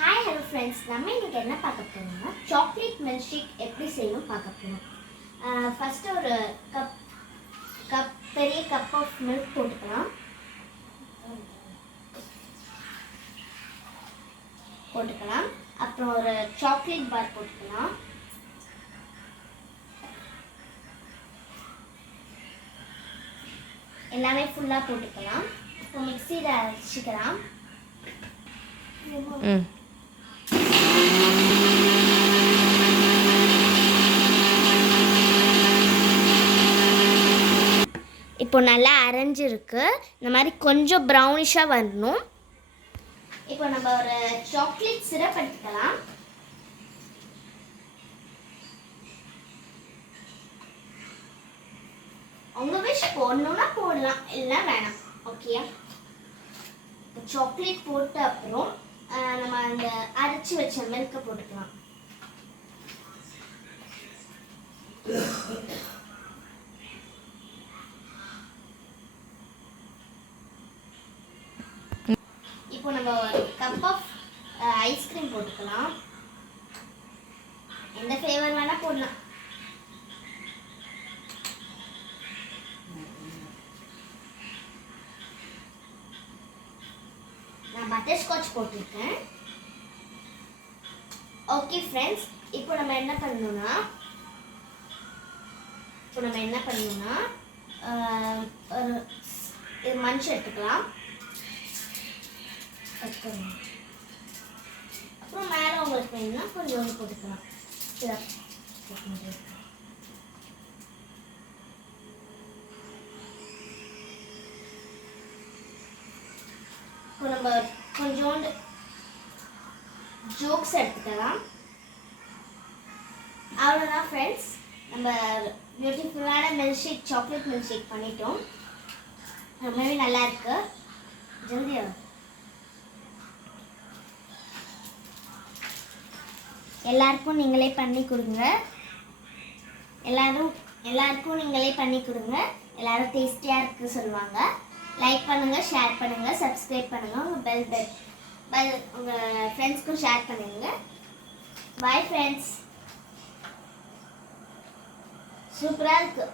Hi hello friends, நம்ம இன்னைக்கு என்ன பார்க்க போறோம்னா சாக்லேட் மில்க் ஷேக் எப்படி செய்யணும் பார்க்க போறோம். ஃபர்ஸ்ட் ஒரு பெரிய கப் ஆஃப் மில்க் போட்டுக்கலாம். அப்புறம் ஒரு சாக்லேட் பார் போட்டுக்கலாம். எல்லாமே ஃபுல்லாக போட்டுக்கலாம். இப்போ மிக்சியில் அரைச்சிக்கலாம். இப்போ நல்லா அரைஞ்சிருக்கு. இந்த மாதிரி கொஞ்சம் ப்ரௌனிஷாக வரணும். இப்போ நம்ம ஒரு சாக்லேட் சிரப் எடுத்துக்கலாம். உங்கள் விஷ் போடணுன்னா போடலாம், இல்லை வேணாம். ஓகே, சாக்லேட் போட்டு அப்புறம் நம்ம அந்த அரைச்சி வச்ச மில்கை போட்டுக்கலாம். இப்போ நம்ம ஒரு கப் ஆஃப் ஐஸ்கிரீம் போட்டுக்கலாம். எந்த ஃப்ளேவர் வேணால் போடலாம். நான் பட்டர்ஸ்காட்ச் போட்டிருக்கேன். ஓகே ஃப்ரெண்ட்ஸ், இப்போ நம்ம என்ன பண்ணணும்னா ஒரு மஞ்சள் எடுத்துக்கலாம். அப்புறம் மேலே உங்களுக்கு வேணும்னா கொஞ்சம் போட்டுக்கலாம். இப்போ நம்ம கொஞ்சோண்டு ஜோக்ஸ் எடுத்துக்கலாம். அவ்வளோதான் ஃப்ரெண்ட்ஸ், நம்ம பியூட்டிஃபுல்லான milk shake, chocolate milk shake பண்ணிட்டோம். ரொம்பவே நல்லா இருக்கு. ஜல்தியா எல்லாருக்கும் நீங்களே பண்ணி கொடுங்க. எல்லாருக்கும் நீங்களே பண்ணி கொடுங்க. எல்லாரும் டேஸ்டியாக இருக்குது சொல்லுவாங்க. லைக் பண்ணுங்கள், ஷேர் பண்ணுங்கள், சப்ஸ்கிரைப் பண்ணுங்கள். உங்கள் பெல் உங்கள் ஃப்ரெண்ட்ஸ்க்கும் ஷேர் பண்ணுங்க. Bye friends. சூப்பராக இருக்குது.